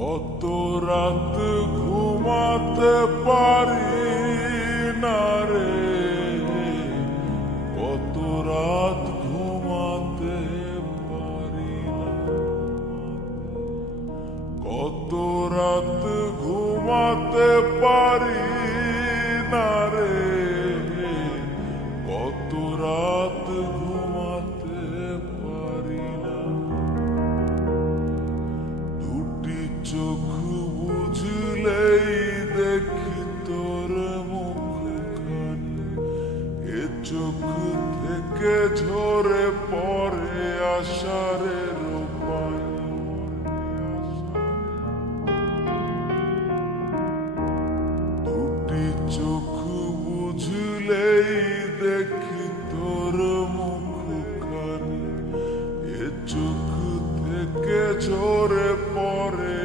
কত রাত ঘুমাতে পারি থেকে ঝরে পড়ে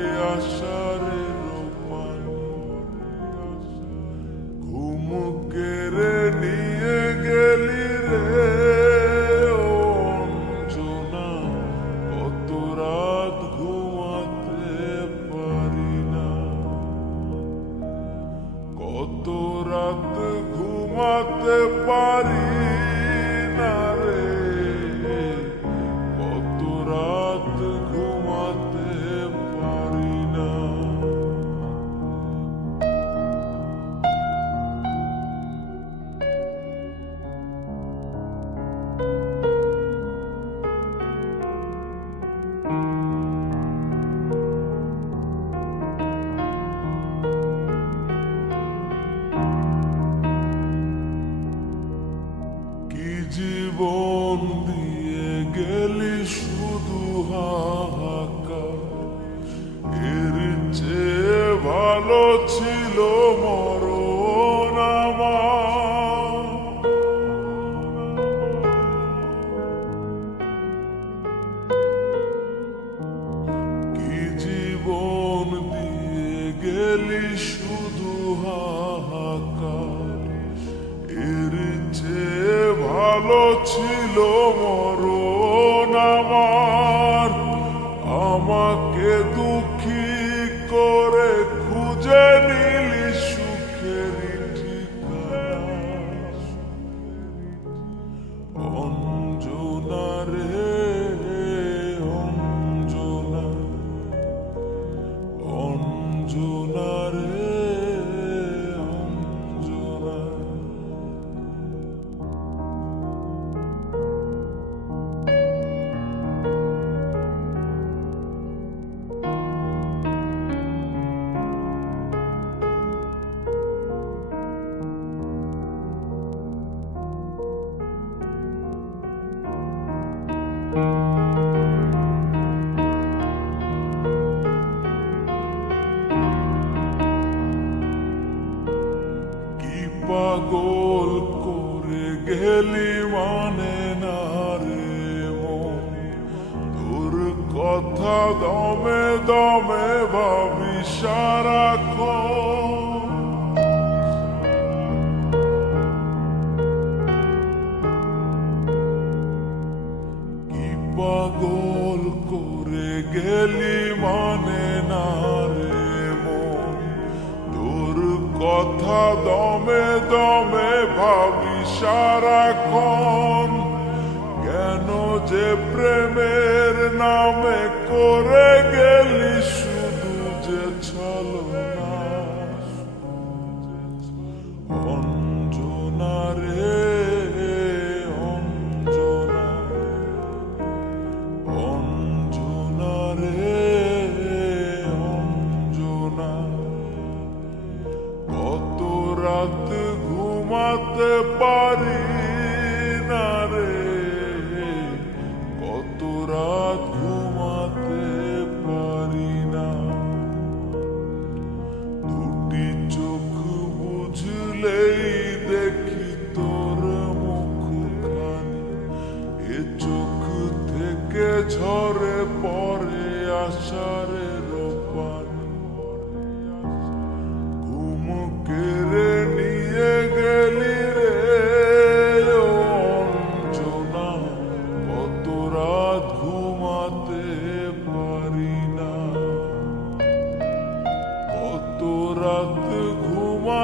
গেলি শুধু হাহাকার। এর চেয়ে ভালো ছিল মরণ কি জীবন গেলি ভালো ছিল মরণ আমাকে দুঃখী করে পাগল করে গেলি মানে না রে তোর কথা দমে দমে ভাবি সারাক্ষণ। কি পাগল করে গেলি মানে কথা দমে দমে ভাবি সারাক্ষণ কেন যে প্রেমের নামে করে গেলি শুধু যে ছলনা। পারি